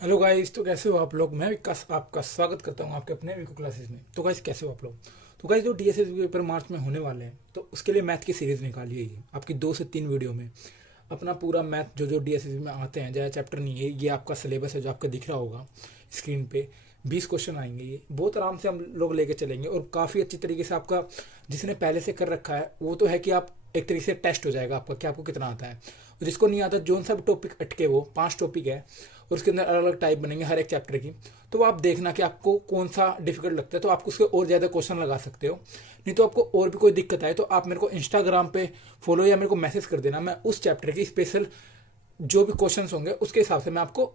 Hello guys. तो कैसे हो आप लोग। मैं विकास आपका स्वागत करता हूं आपके अपने विको क्लासेस में। तो गाइस कैसे हो आप लोग। तो गाइस जो डीएसएस पेपर मार्च में होने वाले हैं, तो उसके लिए मैथ की सीरीज निकाली है ये आपकी 2 से 3 वीडियो में। अपना पूरा मैथ जो डीएसएस में आते हैं, ज़्यादा चैप्टर नहीं है, ये आपका सिलेबस है जो आपका दिख रहा होगा स्क्रीन पे। 20 क्वेश्चन आएंगे, ये बहुत आराम से हम लोग लेके चलेंगे और काफ़ी अच्छी तरीके से आपका जिसने पहले से कर रखा है वो तो है कि आप एक तरीके से टेस्ट हो जाएगा आपका कि आपको कितना आता है। और जिसको नहीं आता, जो सा टॉपिक अटके, वो 5 टॉपिक है और उसके अंदर अलग अलग टाइप बनेंगे हर एक चैप्टर की। तो आप देखना कि आपको कौन सा डिफिकल्ट लगता है, तो आप उसके और ज़्यादा क्वेश्चन लगा सकते हो। नहीं तो आपको और भी कोई दिक्कत आए तो आप मेरे को इंस्टाग्राम पे फॉलो या मेरे को मैसेज कर देना। मैं उस चैप्टर की स्पेशल जो भी क्वेश्चंस होंगे उसके हिसाब से मैं आपको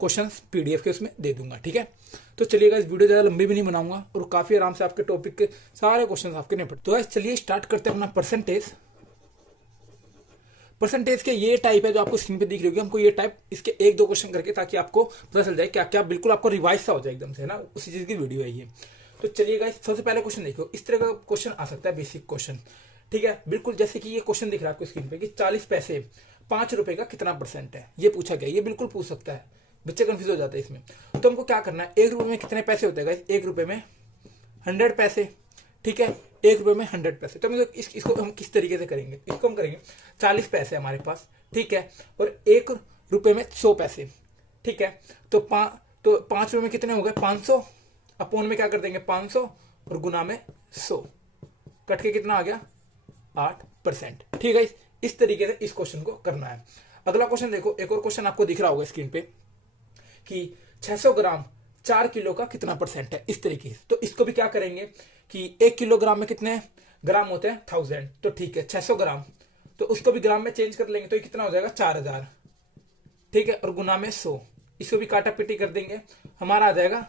क्वेश्चंस पीडीएफ के उसमें दे दूंगा, ठीक है। तो चलिएगा, इस वीडियो ज़्यादा लंबी भी नहीं बनाऊंगा और काफ़ी आराम से आपके टॉपिक के सारे क्वेश्चन आपके निपट। तो गाइस चलिए स्टार्ट करते हैं अपना परसेंटेज। परसेंटेज के ये टाइप है जो आपको स्क्रीन पे दिख रही होगी। हमको ये टाइप इसके 1-2 क्वेश्चन करके, ताकि आपको पता चल जाए क्या क्या, बिल्कुल आपको रिवाइज सा हो जाए एकदम से ना, उसी चीज़ की वीडियो है ये। तो चलिए गाइस, सबसे पहले क्वेश्चन देखो। इस तरह का क्वेश्चन आ सकता है, बेसिक क्वेश्चन, ठीक है। बिल्कुल जैसे कि ये क्वेश्चन दिख रहा है आपको स्क्रीन पे कि 40 पैसे 5 रुपए का कितना परसेंट है, ये पूछा गया। ये बिल्कुल पूछ सकता है, बच्चे कंफ्यूज हो जाते हैं इसमें। तो हमको क्या करना है, 1 रुपए में कितने पैसे होते हैं गाइस। 1 रुपए में 100 पैसे, ठीक है। 1 रुपए में 100 पैसे। तो इसको हम किस तरीके से करेंगे, इसको हम करेंगे 40 पैसे हमारे पास, ठीक है, और 1 रुपए में 100 पैसे, ठीक है। तो 5 रुपए में कितने हो गए, 500। अपोन में क्या कर देंगे, 500 और गुना में 100, कट के कितना आ गया, 8%, ठीक है। इस तरीके से इस क्वेश्चन को करना है। अगला क्वेश्चन देखो, एक और क्वेश्चन आपको दिख रहा होगा स्क्रीन पे कि 600 ग्राम 4 किलो का कितना परसेंट है, इस तरीके से। तो इसको भी क्या करेंगे कि 1 किलोग्राम में कितने ग्राम होते हैं, 1000। तो ठीक है, 600 ग्राम, तो उसको भी ग्राम में चेंज कर लेंगे, तो ये कितना हो जाएगा, 4000, ठीक है, और गुना में 100। इसको भी काटा पिटी कर देंगे, हमारा आ जाएगा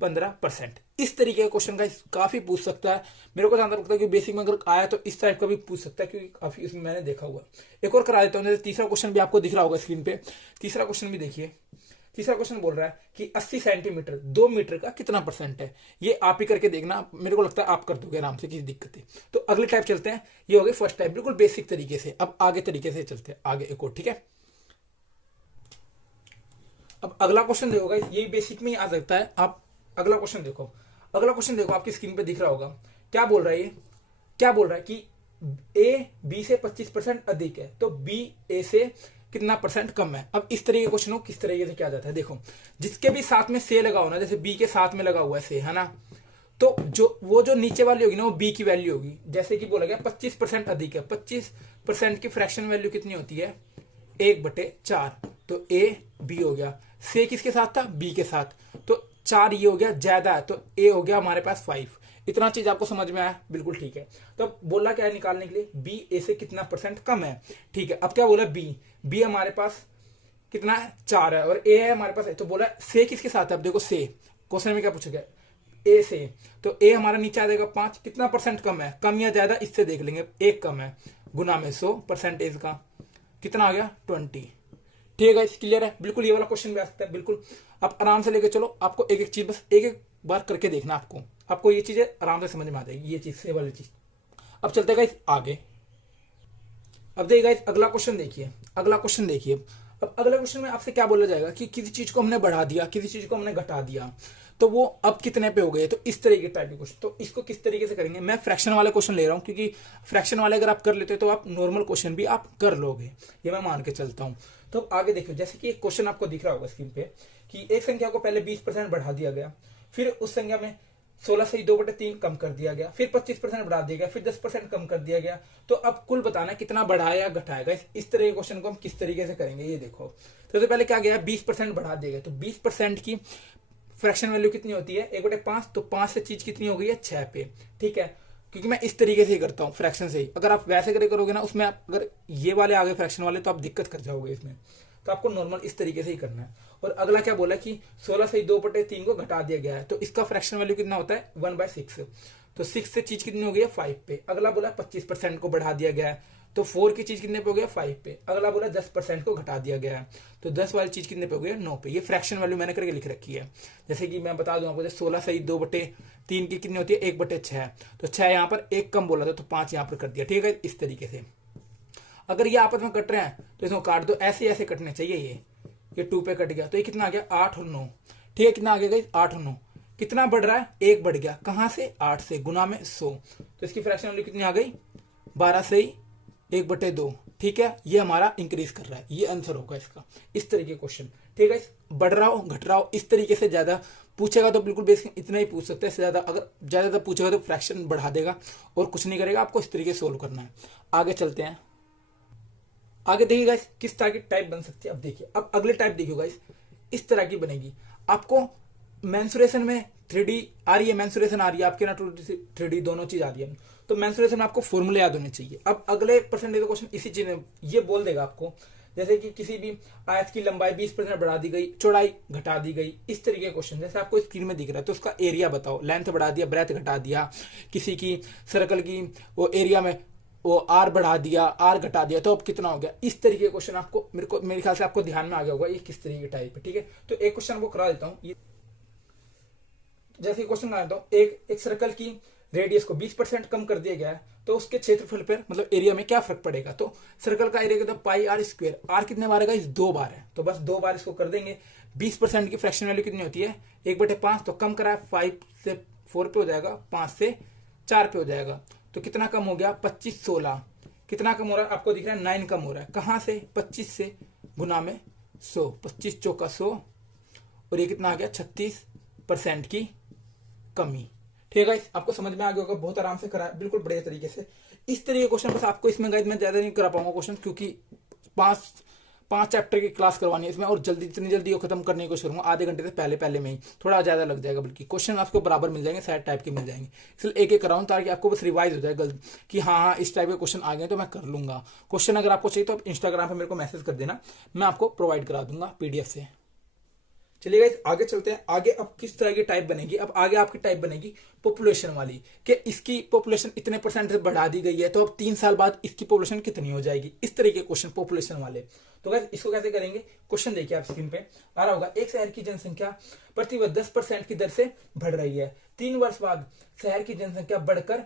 15%। इस तरीके का क्वेश्चन का काफी पूछ सकता है। मेरे को ज्यादा लगता है कि बेसिक में अगर आया तो इस टाइप का भी पूछ सकता है, क्योंकि काफी इसमें मैंने देखा हुआ है। एक और करा देता हूँ, जैसे तीसरा क्वेश्चन भी आपको दिख रहा होगा स्क्रीन पे। तीसरा क्वेश्चन भी देखिए। तीसरा क्वेश्चन बोल रहा है कि 80 सेंटीमीटर 2 मीटर का कितना परसेंट है। ये आप ही करके देखना, मेरे को लगता है आप कर दोगे आराम से, किसी दिक्कत है। तो अगले टाइप चलते हैं। ये हो गई फर्स्ट टाइप, बिल्कुल बेसिक तरीके से। अब आगे तरीके से चलते हैं, आगे एक और, ठीक है। अब अगला क्वेश्चन देखो गाइस, ये बेसिक में ही आ सकता है। आप अगला क्वेश्चन देखो। अगला क्वेश्चन देखो, आपकी स्क्रीन पे दिख रहा होगा। क्या बोल रहा है ये, क्या बोल रहा है कि ए बी से 25% अधिक है, तो बी ए से कितना परसेंट कम है। अब इस तरह के क्वेश्चन को किस तरीके से किया जाता है, देखो। जिसके भी साथ में से लगा हो ना, जैसे बी के साथ में लगा हुआ है से, है ना, तो जो नीचे वाली होगी ना, वो बी की वैल्यू होगी। जैसे कि बोला गया 25% अधिक है, 25% की फ्रैक्शन वैल्यू कितनी होती है, 1/4। तो ए बी हो गया, से किसके साथ था, बी के साथ, तो 4 ये हो गया ज्यादा है, तो ए हो गया हमारे पास 5। इतना चीज आपको समझ में आया, बिल्कुल ठीक है। तो अब बोला क्या है निकालने के लिए, बी ए से कितना परसेंट कम है, ठीक है। अब क्या बोला, बी बी हमारे पास कितना है, 4 है, और ए है हमारे पास है। तो बोला से किसके साथ है, अब देखो से क्वेश्चन में क्या पूछा गया, ए से। तो ए हमारा नीचे आ जाएगा 5, कितना परसेंट कम है, कम या ज्यादा इससे देख लेंगे, 1 कम है, गुना में 100 परसेंटेज का कितना आ गया, 20, ठीक है। क्लियर है, बिल्कुल ये वाला क्वेश्चन भी आ सकता है, बिल्कुल। आप आराम से लेके चलो, आपको एक एक चीज बस एक एक बार करके देखना, आपको ये चीजें आराम से समझ में आ जाएगी, ये चीज से वाली चीज। अब चलते गाइस आगे। अब देखिए गाइस, अगला क्वेश्चन देखिए। अगला क्वेश्चन देखिए। अब अगला क्वेश्चन में आपसे क्या बोला जाएगा कि किसी चीज को हमने बढ़ा दिया, किसी चीज को हमने घटा दिया, तो वो अब कितने पे हो गए। तो इस तरीके टाइप के क्वेश्चन, तो इसको किस तरीके से करेंगे। मैं फ्रैक्शन वाले क्वेश्चन ले रहा हूं, क्योंकि फ्रैक्शन वाले अगर आप कर लेते हो तो आप नॉर्मल क्वेश्चन भी आप कर लोगे, ये मैं मान के चलता हूं। तो अब आगे देखो, जैसे कि एक क्वेश्चन आपको दिख रहा होगा स्क्रीन पे कि एक संख्या को पहले 20% बढ़ा दिया गया, फिर उस संख्या में 16 से 2/3 कम कर दिया गया, फिर 25% बढ़ा दिया गया, फिर 10% कम कर दिया गया। तो अब कुल बताना कितना बढ़ाया या घटाएगा। इस तरह के क्वेश्चन को हम किस तरीके से करेंगे, ये देखो। तो सबसे पहले क्या गया, 20% बढ़ा दिया गया, तो 20% की फ्रैक्शन वैल्यू कितनी होती है, 1/5। तो 5 से चीज कितनी हो गई है, 6 पे, ठीक है। क्योंकि मैं इस तरीके से ही करता हूँ फ्रैक्शन से ही। अगर आप वैसे करोगे ना, उसमें अगर ये वाले आगे फ्रैक्शन वाले, तो आप दिक्कत कर जाओगे इसमें। तो आपको नॉर्मल इस तरीके से ही करना है। और अगला क्या बोला कि 16 से 2/3 को घटा दिया गया है, तो इसका फ्रैक्शन वैल्यू कितना होता है, 1/6। तो 6 से चीज कितनी हो गई है, 5 पे। अगला बोला 25% को बढ़ा दिया गया है, तो 4 की चीज कितने पे हो गया, 5 पे। अगला बोला 10% को घटा दिया गया है, तो 10 वाली चीज कितने पे हो गया, 9 पे। ये फ्रैक्शन वैल्यू मैंने करके लिख रखी है। जैसे कि मैं बता दूं आपको, 16 से 2/3 की कितनी होती है, 1/6। तो 6 यहाँ पर 1 कम बोला था, तो 5 यहाँ पर कर दिया, ठीक है। इस तरीके से अगर ये आपस में कट रहे हैं तो इसको काट दो, ऐसे ऐसे कटने चाहिए ये, ये 2 पे कट गया, तो ये कितना आ गया 8 और 9। ठीक है, कितना आ गया गाइस 8 और 9। कितना बढ़ रहा है, 1 बढ़ गया, कहां से 8 से, गुना में 100। तो इसकी फ्रैक्शन वैल्यू कितनी आ गई 12 से ही 1/2। ठीक है, ये हमारा इंक्रीज कर रहा है, ये आंसर होगा इसका। इस तरीके क्वेश्चन, ठीक है, बढ़ रहा हो घट रहा हो, इस तरीके से ज्यादा पूछेगा तो बिल्कुल बेसिक इतना ही पूछ सकते हैं, इससे ज्यादा अगर ज्यादा पूछेगा तो फ्रैक्शन बढ़ा देगा और कुछ नहीं करेगा। आपको इस तरीके से सोल्व करना है। आगे चलते हैं, आगे देखिए गाइस किस तरह की टाइप बन सकती है। अब देखिए, अब अगले टाइप देखिए गाइस, इस तरह की बनेगी। आपको मेंसुरेशन में 3D आ रही है, मेंसुरेशन आ रही है आपके ना, 3D दोनों चीज आ रही है, तो मेंसुरेशन में आपको फॉर्मूले याद होने चाहिए। अब अगले परसेंटेज क्वेश्चन इसी चीज में ये बोल देगा आपको, जैसे कि किसी भी आयत की लंबाई 20% बढ़ा दी गई, चौड़ाई घटा दी गई, इस तरीके के क्वेश्चन जैसे आपको स्क्रीन में दिख रहा है, तो उसका एरिया बताओ, लेंथ बढ़ा दिया, ब्रेथ घटा दिया, किसी की सर्कल की वो एरिया में वो आर बढ़ा दिया, आर घटा दिया, तो अब कितना हो गया। इस तरीके के क्वेश्चन आपको मेरे ख्याल से आपको ध्यान में आ गया होगा ये किस तरीके की टाइप है। ठीक है, तो एक क्वेश्चन को करा देता हूँ। ये जैसे क्वेश्चन करा देता हूँ, एक सर्कल की रेडियस को 20% कम कर दिया गया है, तो उसके क्षेत्रफल पर मतलब एरिया में क्या फर्क पड़ेगा। तो सर्कल का एरिया कितना, पाई आर स्क्वायर। आर कितने बार है, 2 बार है, तो बस 2 बार इसको कर देंगे। 20% की फ्रैक्शन वैल्यू कितनी होती है, 1/5, तो कम करा है 5 से 4 पे हो जाएगा, 5 से 4 पे हो जाएगा, तो कितना कम हो गया 25 16। कितना कम हो रहा है आपको दिख रहा है 9 कम हो रहा है, कहां से 25 से, गुना में 100, 25 चौका 100, और ये कितना आ गया 36% की कमी। ठीक है, आपको समझ में आ गया होगा, बहुत आराम से करा बिल्कुल बढ़िया तरीके से। इस तरीके क्वेश्चन बस आपको इसमें गाइड मैं ज्यादा नहीं करा पाऊंगा क्वेश्चन, क्योंकि पांच चैप्टर की क्लास करवानी है इसमें, और जल्दी जितनी जल्दी वो खत्म करने की कोशिश करूंगा, आधे घंटे से पहले में ही थोड़ा ज्यादा लग जाएगा, बल्कि क्वेश्चन आपको बराबर मिल जाएंगे, सारे टाइप के मिल जाएंगे, इसलिए एक एक कराऊं ताकि आपको बस रिवाइज हो जाएगा कि हाँ इस टाइप के क्वेश्चन आ गए तो मैं कर लूंगा। क्वेश्चन अगर आपको चाहिए तो आप इंस्टाग्राम पर मेरे को मैसेज कर देना, मैं आपको प्रोवाइड करा दूंगा PDF से। चलिए गाइस आगे चलते हैं। आगे अब किस तरह की टाइप बनेगी, अब आगे आपकी टाइप बनेगी पॉपुलेशन वाली, कि इसकी पॉपुलेशन इतने परसेंट से बढ़ा दी गई है, तो अब 3 साल बाद इसकी पॉपुलेशन कितनी हो जाएगी, इस तरीके क्वेश्चन पॉपुलेशन वाले। तो गाइस इसको कैसे करेंगे, क्वेश्चन देखिए आप स्क्रीन पे आ रहा होगा। एक शहर की जनसंख्या प्रतिवर्ष 10% की दर से बढ़ रही है, 3 वर्ष बाद शहर की जनसंख्या बढ़कर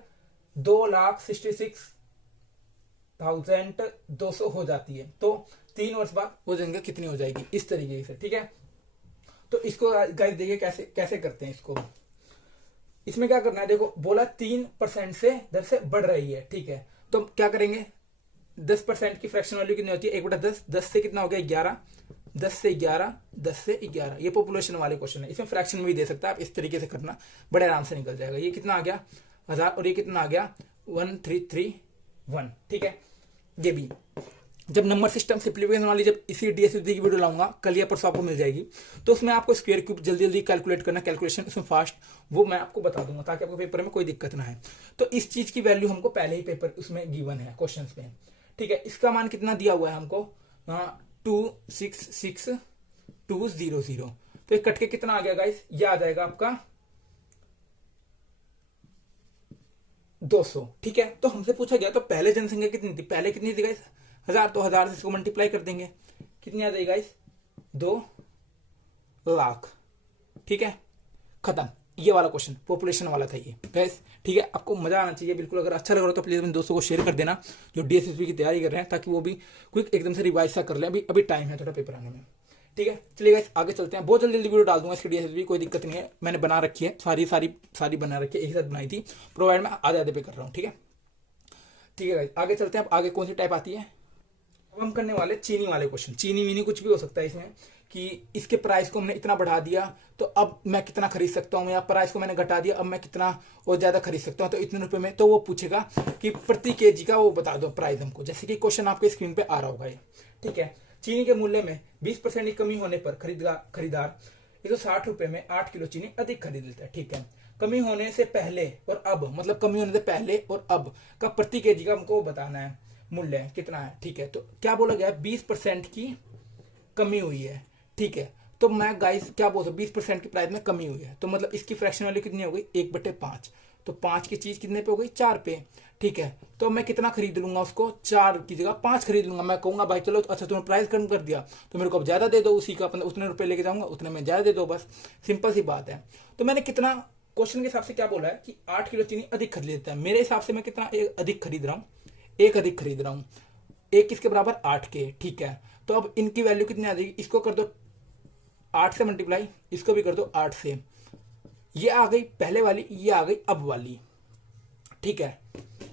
2,66,200 हो जाती है, तो 3 वर्ष बाद वो जनसंख्या कितनी हो जाएगी, इस तरीके से। ठीक है, तो इसको गाइस देखिए कैसे कैसे करते हैं इसको। इसमें क्या करना है, देखो बोला 3% से दर से बढ़ रही है, ठीक है, तो क्या करेंगे, 10% की फ्रैक्शन वैल्यू कितनी होती है, 1/10, 10 से कितना हो गया 11, 10 से 11, 10 से 11, ये पॉपुलेशन वाले क्वेश्चन है। इसमें फ्रैक्शन में भी दे सकता है, आप इस तरीके से करना, बड़े आराम से निकल जाएगा। ये कितना आ गया 1000, और ये कितना आ गया 1331। ठीक है, ये भी जब नंबर सिस्टम सिंप्लीफिकेशन वाली जब इसी DSSB की वीडियो लाऊंगा कल या परसों आपको मिल जाएगी, तो उसमें आपको स्क्वायर क्यूब जल्दी जल्दी कैलकुलेट करना, कैलकुलेशन उसमें फास्ट, वो मैं आपको बता दूंगा ताकि आपको पेपर में कोई दिक्कत ना है। तो इस चीज की वैल्यू हमको पहले ही पेपर उसमें गिवन है क्वेश्चन में। ठीक है, इसका मान कितना दिया हुआ है हमको 266,200, तो कट के कितना आ गया गाइस, ये आ जाएगा आपका 200। ठीक है, तो हमसे पूछा गया तो पहले जनसंख्या कितनी थी, पहले कितनी थी गाइस 1000, तो 1000 से इसको मल्टीप्लाई कर देंगे, कितनी आ जाएगी गाइस 2 लाख। ठीक है, खत्म। ये वाला क्वेश्चन पॉपुलेशन वाला था ये गाइस। ठीक है, आपको मजा आना चाहिए बिल्कुल, अगर अच्छा लग रहा हो तो प्लीज अपने दोस्तों को शेयर कर देना जो DSSB की तैयारी कर रहे हैं, ताकि वो भी क्विक एकदम से रिवाइज सा कर लें, अभी टाइम है थोड़ा पेपर आने में। ठीक है, चलिए गाइस आगे चलते हैं। बहुत जल्दी जल्दी वीडियो डाल दूंगा इसकी DSSB, कोई दिक्कत नहीं है, मैंने बना रखी है सारी बना रखी है, एक साथ बनाई थी, प्रोवाइड मैं आधे पे कर रहा हूँ। ठीक है गाइस आगे चलते हैं। अब आगे कौन सी टाइप आती है, अब हम करने वाले चीनी वाले क्वेश्चन। चीनी वीनी कुछ भी हो सकता है इसमें, कि इसके प्राइस को हमने इतना बढ़ा दिया तो अब मैं कितना खरीद सकता हूँ, या प्राइस को मैंने घटा दिया अब मैं कितना और ज्यादा खरीद सकता हूँ, तो इतने रुपए में, तो वो पूछेगा कि प्रति केजी का वो बता दो प्राइस हमको, जैसे कि क्वेश्चन आपके स्क्रीन पे आ रहा होगा ये। ठीक है, चीनी के मूल्य में 20% की कमी होने पर खरीदार 160 रुपए में 8 किलो चीनी अधिक खरीद लेता है। ठीक है, कमी होने से पहले और अब, मतलब कमी होने से पहले और अब का प्रति केजी का हमको बताना है मूल्य कितना है। ठीक है, तो क्या बोला गया 20% की कमी हुई है। ठीक है, तो मैं गाइस क्या बोल सकता, 20% की प्राइस में कमी हुई है, तो मतलब इसकी फ्रैक्शन वैल्यू कितनी हो गई 1/5, तो 5 की चीज कितने पे हो गई 4 पे। ठीक है, तो मैं कितना खरीद लूंगा उसको, 4 की जगह 5 खरीद लूंगा। मैं कहूंगा भाई चलो अच्छा तुमने प्राइस कम कर दिया तो मेरे को अब ज्यादा दे दो, उसी का मतलब उतने रुपए लेके जाऊंगा उतने में ज्यादा दे दो, बस सिंपल सी बात है। तो मैंने कितना क्वेश्चन के हिसाब से क्या बोला है कि 8 किलो चीनी अधिक खरीद लेता है, मेरे हिसाब से मैं कितना अधिक खरीद रहा हूँ, 1 अधिक खरीद रहा हूँ, 1 किसके बराबर 8 के। ठीक है, तो अब इनकी वैल्यू कितनी आ जाएगी, इसको कर दो 8 से मल्टीप्लाई, इसको भी कर दो 8 से, ये आ गई पहले वाली, ये आ गई अब वाली, ठीक है,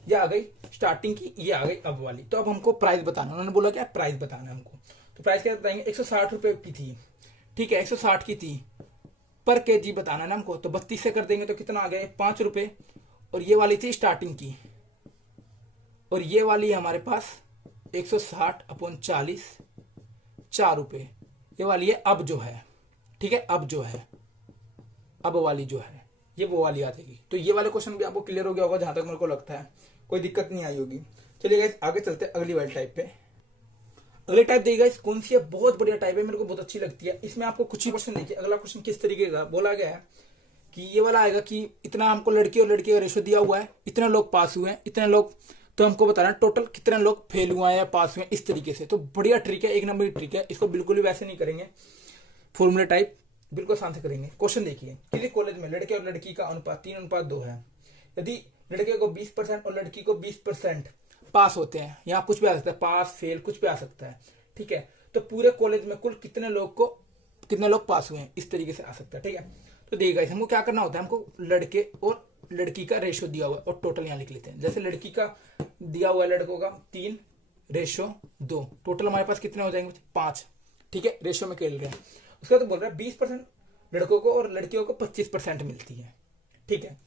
ये आ गई स्टार्टिंग की, ये आ गई अब वाली। तो अब हमको प्राइस बताना, उन्होंने बोला क्या प्राइस बताना है हमको, तो प्राइस क्या बताएंगे, 160 रुपए की थी, ठीक है, 160 की थी, पर केजी बताना है ना हमको, तो 32 से कर देंगे तो कितना आ गया 5 रुपए, और ये वाली थी स्टार्टिंग की, और ये वाली हमारे पास 160/40 4 रुपए, ये वाली है अब जो है, ठीक है, अब जो है, अब वाली जो है ये वो वाली आ जाएगी। तो ये वाले क्वेश्चन भी आपको क्लियर हो गया होगा जहां तक मेरे को लगता है, कोई दिक्कत नहीं आई होगी। चलिए गाइस आगे चलते हैं अगली वाली टाइप पे। अगली टाइप देखिए गाइस कौन सी है, बहुत बढ़िया टाइप है, मेरे को बहुत अच्छी लगती है। इसमें आपको कुछ ही क्वेश्चन देखिए, अगला क्वेश्चन किस तरीके का बोला गया है कि ये वाला आएगा कि इतना हमको लड़की और लड़के का रेशो दिया हुआ है, इतने लोग पास हुए हैं, इतने लोग, तो हमको बताना है टोटल कितने लोग फेल हुए हैं या पास हुए हैं, इस तरीके से। तो बढ़िया ट्रिक है, एक नंबर की ट्रिक है, इसको बिल्कुल भी वैसे नहीं करेंगे फॉर्मूला टाइप, बिल्कुल शांत से करेंगे। क्वेश्चन देखिए, किसी कॉलेज में लड़के और लड़की का अनुपात 3:2 है, यदि लड़के को 20% और लड़की को 20% पास होते हैं, यहाँ कुछ भी आ सकता है, पास फेल कुछ भी आ सकता है, ठीक है, तो पूरे कॉलेज में कुल कितने लोग पास हुए हैं, इस तरीके से आ सकता है, ठीक है। तो देखिएगा हमको क्या करना होता है, हमको लड़के और लड़की का रेशो दिया हुआ है और टोटल यहाँ लिख लेते हैं। जैसे लड़की का दिया हुआ है लड़कों का 3:2, टोटल हमारे पास कितने हो जाएंगे 5, ठीक है, रेशो में खेल रहे हैं। उसका तो बोल रहा है 20% लड़कों को और लड़कियों को 25% मिलती है, ठीक है,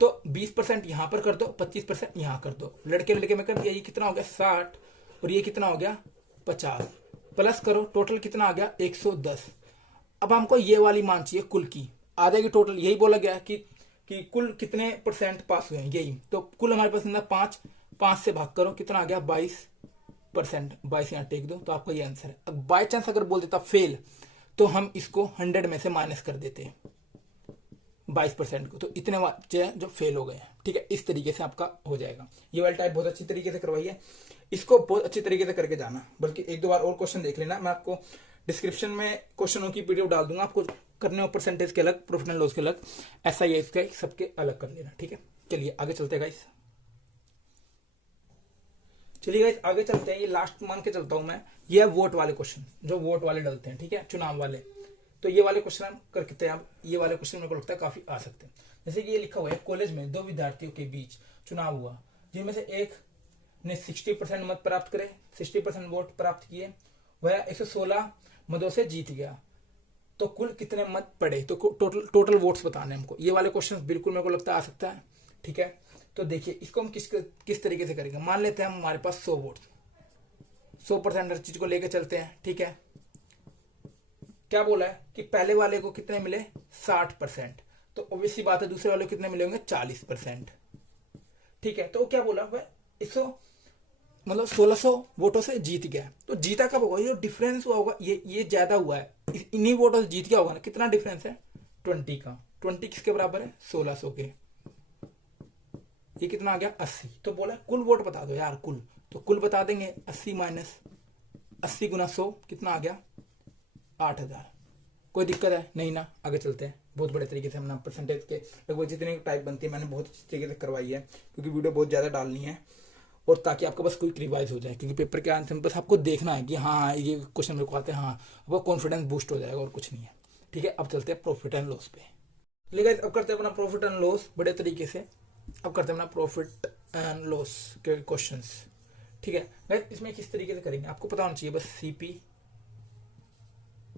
तो 20% यहां पर कर दो, 25% यहां कर दो, लड़के लड़के में कर दिया, ये कितना हो गया 60 और ये कितना हो गया 50, प्लस करो टोटल कितना आ गया 110। अब हमको ये वाली मान चाहिए कुल की, आ जाएगी टोटल, यही बोला गया कि कुल कितने परसेंट पास हुए हैं, यही तो कुल हमारे पास 5 से भाग करो कितना आ गया 22%, 22 यहाँ टेक दो, तो आपका ये आंसर है। अब बाय चांस अगर बोल देता फेल तो हम इसको 100 में से माइनस कर देते 22% को, तो इतने बच्चे हैं जो फेल हो गए हैं, ठीक है, इस तरीके से आपका हो जाएगा। ये वाली टाइप बहुत अच्छी तरीके से करवाइए, इसको बहुत अच्छी तरीके से करके जाना, बल्कि एक दो बार और क्वेश्चन देख लेना, मैं आपको डिस्क्रिप्शन में क्वेश्चनों की पीडीएफ डाल दूंगा, आपको करने हो परसेंटेज के अलग, प्रॉफिट एंड लॉस के अलग, SIS के सबके अलग कर लेना, ठीक है। चलिए आगे चलते हैं गाइस, चलिए गाइस आगे चलते हैं, ये लास्ट मान के चलता हूं मैं, ये है वोट वाले क्वेश्चन, जो वोट वाले डलते हैं, ठीक है, चुनाव वाले। तो ये वाले क्वेश्चन हम करते हैं, ये वाले क्वेश्चन मेरे को लगता है काफी आ सकते हैं। जैसे कि ये लिखा हुआ है, कॉलेज में 2 विद्यार्थियों के बीच चुनाव हुआ, जिनमें से एक ने 60% मत प्राप्त करे, 60% वोट प्राप्त किए, वह 116 मतों से जीत गया, तो कुल कितने मत पड़े, तो टोटल वोट्स बताने हमको। ये वाले क्वेश्चन बिल्कुल मेरे को लगता है आ सकता है, ठीक है। तो देखिए इसको हम किस तरीके से करेंगे, मान लेते हैं हमारे पास 100 वोट, 100% हर चीज को लेके चलते हैं, ठीक है। क्या बोला है कि पहले वाले को कितने मिले 60%, तो ऑब्वियसली बात है दूसरे वाले को कितने मिले होंगे 40%, ठीक है। तो क्या बोला वह 1600 वोटों से जीत गया, तो जीता कब होगा, ये डिफरेंस हुआ होगा, ये ज्यादा हुआ है, इन्हीं वोटों से जीत गया होगा ना, कितना डिफरेंस है 20 का, 20 किसके बराबर है 1600 के, ये कितना आ गया 80। तो बोला कुल वोट बता दो यार, कुल, तो कुल बता देंगे 80 माइनस 80 गुना 100 कितना आ गया 8000। कोई दिक्कत है नहीं ना, आगे चलते हैं। बहुत बड़े तरीके से हमने परसेंटेज के लगभग जितनी टाइप बनती है मैंने बहुत अच्छी तरीके से करवाई है, क्योंकि वीडियो बहुत ज्यादा डालनी है और ताकि आपका बस कोई रिवाइज हो जाए, क्योंकि पेपर के आंसर में बस आपको देखना है कि हाँ ये क्वेश्चन मेरे को आते हैं, हाँ आपको कॉन्फिडेंस बूस्ट हो जाएगा और कुछ नहीं है, ठीक है। अब चलते हैं प्रॉफिट एंड लॉस पे, लेकिन अब करते हैं अपना प्रॉफिट एंड लॉस बड़े तरीके से। अब करते हैं अपना प्रॉफिट एंड लॉस के क्वेश्चंस, ठीक है गाइस। इसमें किस तरीके से करेंगे आपको पता होना चाहिए, बस CP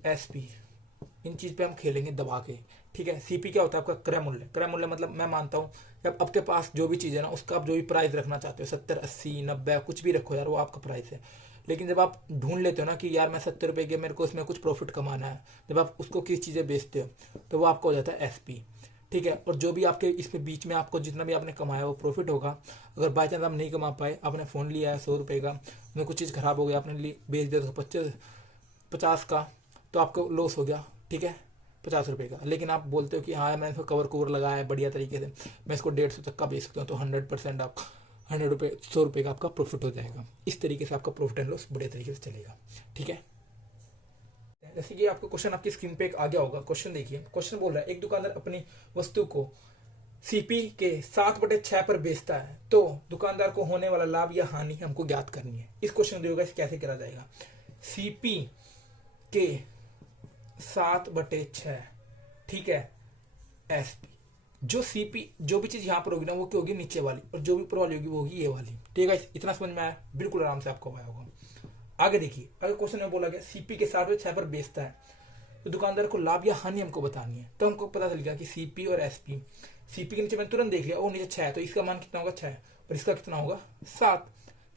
SP इन चीज पे हम खेलेंगे दबा के, ठीक है। CP क्या होता है आपका क्रय मूल्य, क्रय मूल्य मतलब मैं मानता हूँ जब आपके पास जो भी चीज है ना उसका आप जो भी प्राइस रखना चाहते हो 70 80 90 कुछ भी रखो यार, वो आपका प्राइस है। लेकिन जब आप ढूंढ लेते हो ना कि यार मैं 70 रुपए के मेरे को इसमें कुछ प्रॉफिट कमाना है, जब आप उसको किस चीजें बेचते हो तो वो आपका हो जाता है SP, ठीक है। और जो भी आपके इसमें बीच में आपको जितना भी आपने कमाया वो प्रॉफिट होगा। अगर बाई चांस आप नहीं कमा पाए, आपने फोन लिया है 100 रुपए का, उसमें कुछ चीज खराब हो गया, आपने बेच दिया तो 50 का, तो आपको लॉस हो गया, ठीक है 50 रुपए का। लेकिन आप बोलते हो कि हाँ मैंने इसको कवर लगाया है बढ़िया तरीके से, मैं इसको 150 तक का बेच सकता हूँ, तो 100% आप 100 रुपए का आपका प्रॉफिट हो जाएगा। इस तरीके से आपका प्रॉफिट एंड लॉस बढ़िया तरीके से चलेगा, ठीक है। जैसे कि आपको क्वेश्चन आपकी स्क्रीन पे आ गया होगा, क्वेश्चन देखिए। क्वेश्चन बोल रहा है एक दुकानदार अपनी वस्तु को CP के 7/6 पर बेचता है, तो दुकानदार को होने वाला लाभ या हानि हमको ज्ञात करनी है। इस क्वेश्चन को कैसे करा जाएगा, सीपी के 7/6, ठीक है, एसपी। जो सीपी जो भी चीज यहां पर होगी ना वो क्या होगी, नीचे वाली, और जो भी ऊपर वाली होगी वो होगी ये वाली, ठीक है। इतना समझ में आया, बिल्कुल आराम से आपको आया होगा। आगे देखिए, अगर क्वेश्चन में बोला गया सीपी के 7/6 पर बेचता है, तो दुकानदार को लाभ या हानि हमको बतानी है। तो हमको पता चल गया कि सीपी और एसपी, सीपी के नीचे मैंने तुरंत देख लिया, वो नीचे 6 है, तो इसका मान कितना होगा 6, और इसका कितना होगा 7।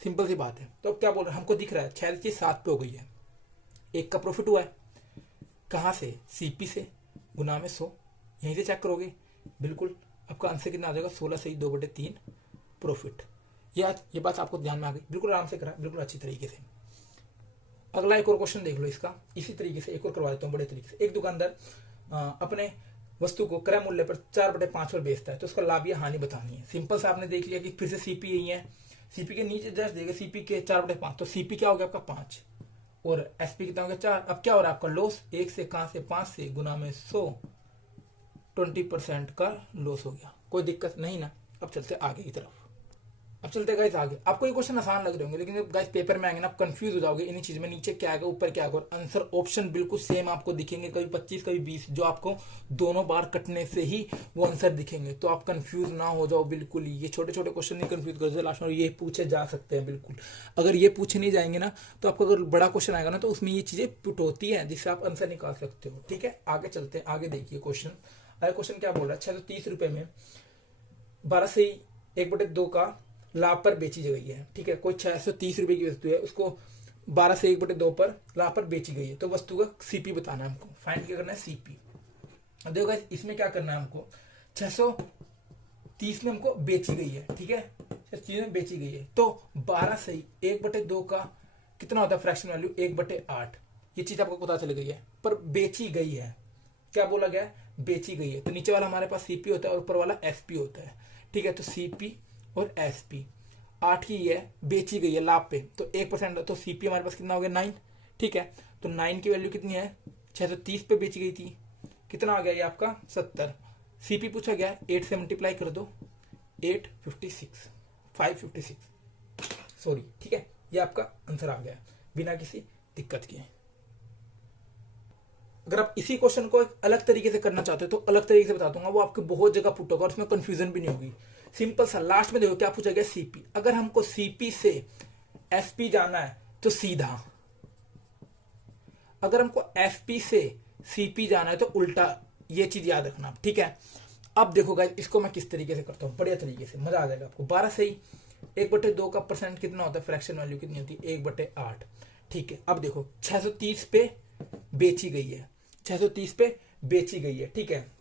सिंपल सी बात है। तो अब क्या बोल रहे हैं, हमको दिख रहा है 6 चीज 7 पे हो गई है, एक का प्रॉफिट हुआ है, कहां से, सीपी से, गुना में 100, यहीं से चेक करोगे, बिल्कुल आपका आंसर कितना आ जाएगा, 16 से 2/3 प्रॉफिट। ये बात आपको ध्यान में आ गई, बिल्कुल आराम से करा, बिल्कुल अच्छी तरीके से। अगला एक और क्वेश्चन देख लो इसका, इसी तरीके से एक और करवा देता हूँ बड़े तरीके से। एक दुकानदार अपने वस्तु को क्रय मूल्य पर 4/5 पर बेचता है, तो उसका लाभ या हानि बतानी है। सिंपल सा आपने देख लिया कि फिर से सीपी यही है, सीपी के नीचे जस्ट देगा सीपी के 4/5, तो सीपी क्या हो गया आपका 5, और एसपी कितना हो गया 4। अब क्या हो रहा है आपका लॉस, 1 से कहां से 5 से, गुना में 100, 20% का लॉस हो गया। कोई दिक्कत नहीं ना। अब चलते आगे की तरफ, अब चलते गाइस आगे। आपको ये क्वेश्चन आसान लग रहे होंगे, लेकिन जब गाइस पेपर में आएंगे ना आप कंफ्यूज हो जाओगे इन्हीं चीज में, नीचे क्या आएगा ऊपर क्या आएगा, और आंसर ऑप्शन बिल्कुल सेम आपको दिखेंगे, कभी 25 कभी 20, जो आपको दोनों बार कटने से ही वो आंसर दिखेंगे। तो आप कंफ्यूज ना हो जाओ बिल्कुल, ये छोटे छोटे क्वेश्चन नहीं कंफ्यूज कर, लास्ट में ये पूछे जा सकते हैं बिल्कुल। अगर ये पूछे नहीं जाएंगे ना, तो आपको अगर बड़ा क्वेश्चन आएगा ना, तो उसमें ये चीजें पुट होती है जिससे आप आंसर निकाल सकते हो, ठीक है। आगे चलते हैं, आगे देखिए क्वेश्चन। अगर क्वेश्चन क्या बोल रहा है, 630 रुपए में 12 से 1/2 का लाभ पर बेची गई है, ठीक है। कोई 630 रुपए की वस्तु है, उसको 12 से 1/2 पर लाभ पर बेची गई है, तो वस्तु का सीपी बताना है हमको, फाइंड क्या करना है, सीपी। अब देखो गाइस इसमें क्या करना है हमको, 630 में हमको बेची गई है, ठीक है, 630 में बेची गई है, तो 12 से 1/2 का कितना होता है फ्रैक्शन वैल्यू, 1/8। ये चीज आपको पता चल गई है, पर बेची गई है, क्या बोला गया, बेची गई है, तो नीचे वाला हमारे पास सीपी होता है और ऊपर वाला एसपी होता है, ठीक है। तो सीपी और एसपी 8 की है, बेची गई है लाभ पे, तो 1%, तो सीपी हमारे पास कितना हो गया 9, ठीक है। तो 9 की वैल्यू कितनी है, 630 पे बेची गई थी, कितना आ गया ये आपका 70। सीपी पूछा गया 8 से मल्टीप्लाई कर दो, 856, 556 सॉरी, ठीक है। ये आपका आंसर आ गया बिना किसी दिक्कत के। अगर आप इसी क्वेश्चन को एक अलग तरीके से करना चाहते हो तो अलग तरीके से बता दूंगा, वो आपको बहुत जगह पुट होगा और उसमें कंफ्यूजन भी नहीं होगी। सिंपल सा लास्ट में देखो क्या पूछा गया, सीपी। अगर हमको सीपी से एसपी जाना है तो सीधा, अगर हमको एसपी से सीपी जाना है तो उल्टा, ये चीज याद रखना, ठीक है। अब देखो गाइस इसको मैं किस तरीके से करता हूं, बढ़िया तरीके से, मजा आ जाएगा आपको। 12 से ही 1/2 का परसेंट कितना होता है, फ्रैक्शन वैल्यू कितनी होती है, 1/8, ठीक है। अब देखो 630 पे बेची गई है, 630 पे बेची गई है, ठीक है।